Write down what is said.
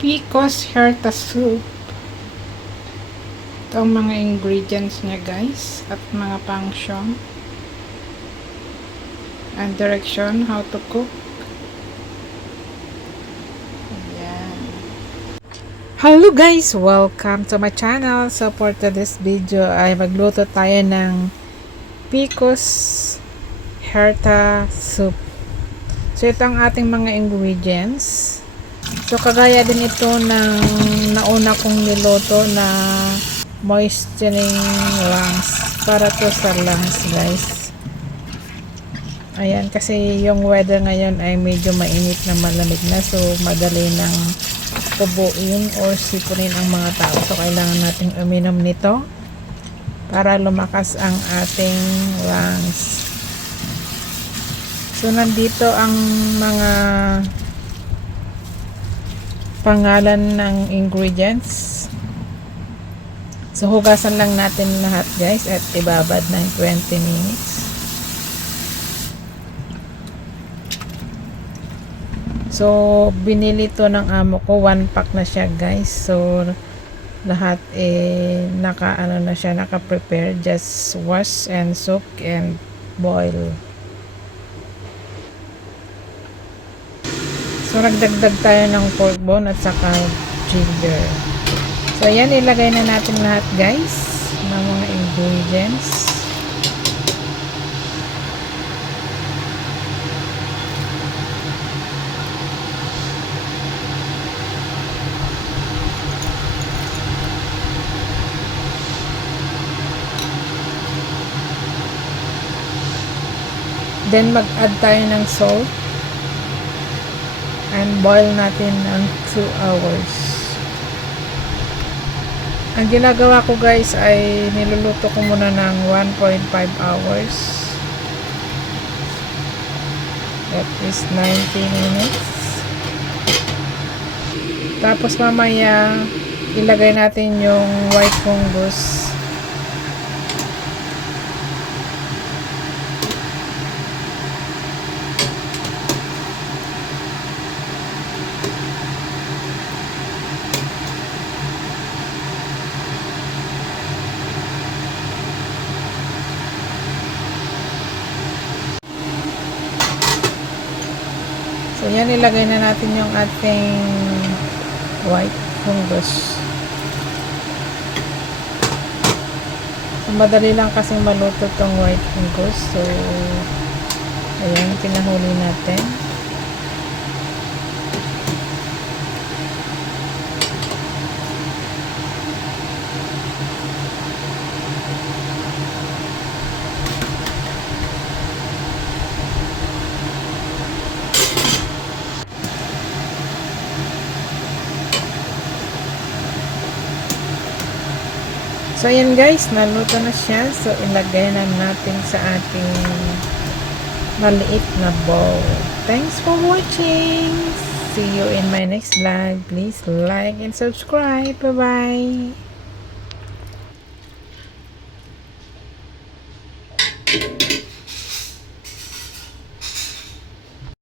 Picos Herta Soup. Ito ang mga ingredients niya guys at mga function and direction how to cook. Ayan. Hello guys! Welcome to my channel. So for today's video ay magluto tayo ng Picos Herta Soup. So ito ang ating mga ingredients. So kagaya din ito ng nauna kong niluto na moistening lungs, para to sa lungs guys. Ayan, kasi yung weather ngayon ay medyo mainit na malamig na, so madali nang tubuin or sipunin ang mga tao. So kailangan nating uminom nito para lumakas ang ating lungs. So nandito ang mga pangalan ng ingredients. So hugasan lang natin lahat guys at ibabad ng 20 minutes. So binili to ng amo ko, 1 pack na siya guys. So lahat naka na siya, naka prepare, just wash and soak and boil. So nagdagdag tayo ng pork bone at saka ginger. So ayan, ilagay na natin lahat guys ng mga ingredients. Then mag-add tayo ng salt and boil natin ng 2 hours. Ang ginagawa ko guys ay niluluto ko muna ng 1.5 hours. That is 90 minutes. Tapos mamaya ilagay natin yung white fungus. So yan, ilagay na natin yung ating white fungus. So madali lang kasing maluto tong white fungus. So ayan, pinahuli natin. So ayan guys, naluto na siya. So ilagay na natin sa ating maliit na bowl. Thanks for watching. See you in my next vlog. Please like and subscribe. Bye bye.